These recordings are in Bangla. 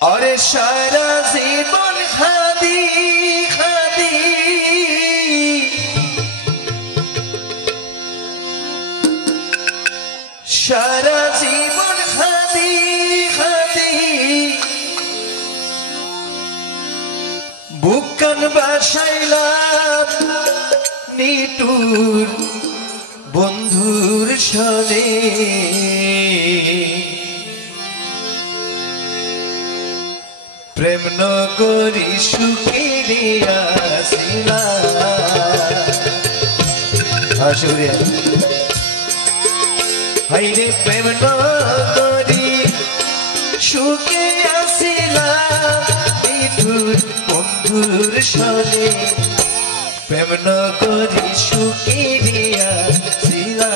अरे सारा जीवन खादी खादी सारा जीवन खादी खादी बुकन बासाइलाम निटुर बंधुर सने प्रेम नगरी सुखी आसिला हाइरे प्रेम नगरी सुखी आसिला निठुर बंधुर सने प्रेम नगरी सुखी आसिला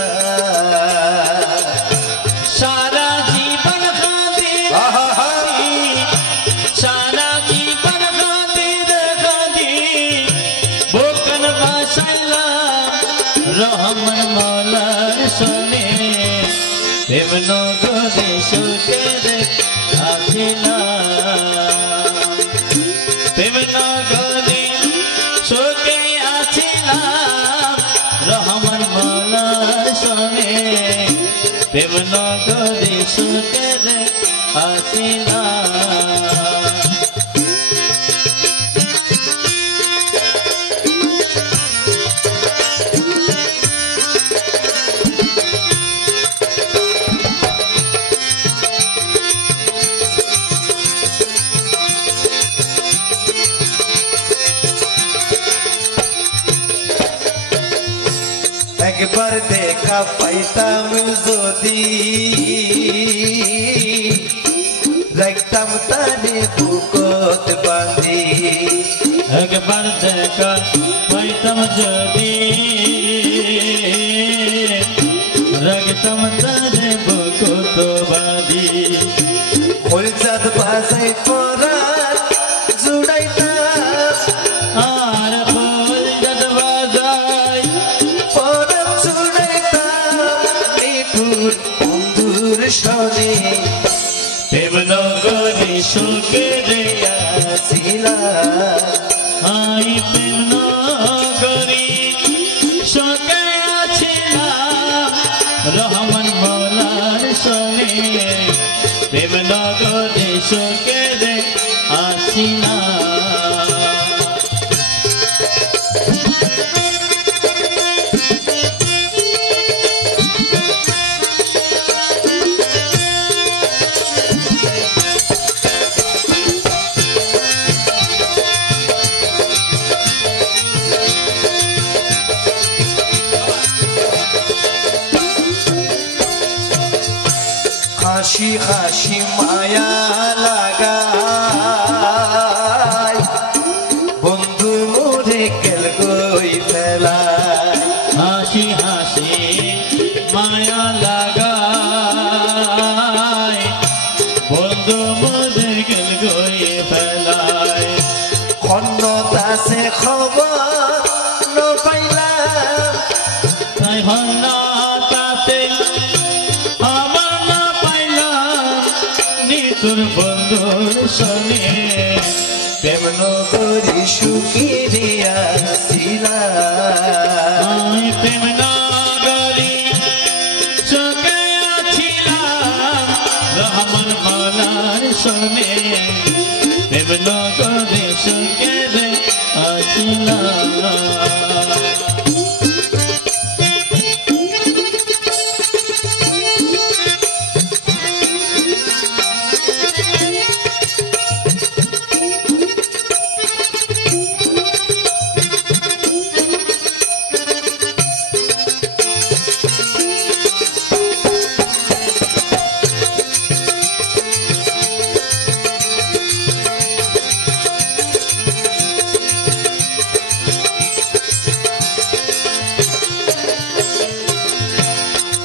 सारा जीवन खातिर सारा जीवन खातिर बोकन बासाइला रहमन मौलार सने प्रेम नगरी सुखे आसिला प्रेम नगरी सुखे आसिला रहमन मौलार सने प्रेम नगरी सुखे आसिला একবার দেখা পাইতাম যদি রাখতাম তারে বুকত বাঁধি একবার দেখা পাইতাম যদি রাখতাম তারে বুকত বাঁধি ফুলজাত ভাষাই পরাত জুড়াইতাম আর ফুলজাত বাজাই পরাত জুড়াইতাম নিঠুর বন্ধুর সনে প্রেম নগরী সুখে আসিলা আই প্রেম নগরী সুখে আছিলা রহমান মৌলার সনে প্রেম নগরী সুখে আছিলা হাসি হাসি মায়া লাগাই বন্ধু মোরে কেল গই ফেলায় হাসি হাসি মায়া লাগাই বন্ধু মোদের গেল গয়ে ফেলায় খন্নতাছে খবর ন পাইলাম তাই হন্যতাতে আমার না পাইলাম নিতুর বন্ধুর সনে প্রেম নগরী সুখী আসিলা আমি প্রেম নগরী সুখে আছিলাম রহমান মৌলার সনে প্রেম নগরী সুখে আছিলাম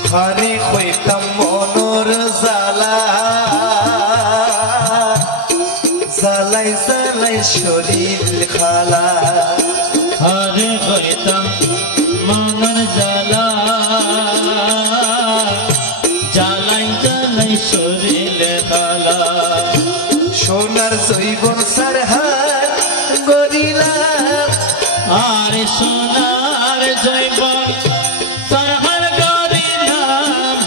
ঘরে হইতাম মনোর জ্বালা জ্বালাই জ্বালাই শরীর খালা হরে হইতাম মনের জ্বালা জ্বালাই জ্বালাই শরীর খালা শোন জৈবন সারহার গরিলাম আর সোনার জৈবন সারহার গরিলাম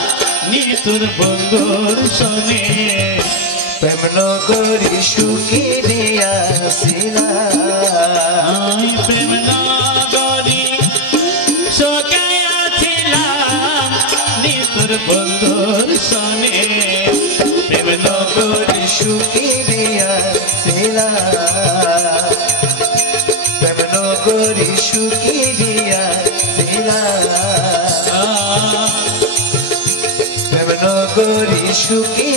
নিতুর বন্ধুর সনে প্রেম নগরী সুখী দিয়াছিলাম প্রেম নগরী শোকে আছিলাম নিতুর বন্ধুর সনে প্রেম নগরী সুখী দিয়াছিলাম প্রেম নগরী সুখী দিয়াছিলাম প্রেম নগরী সুখী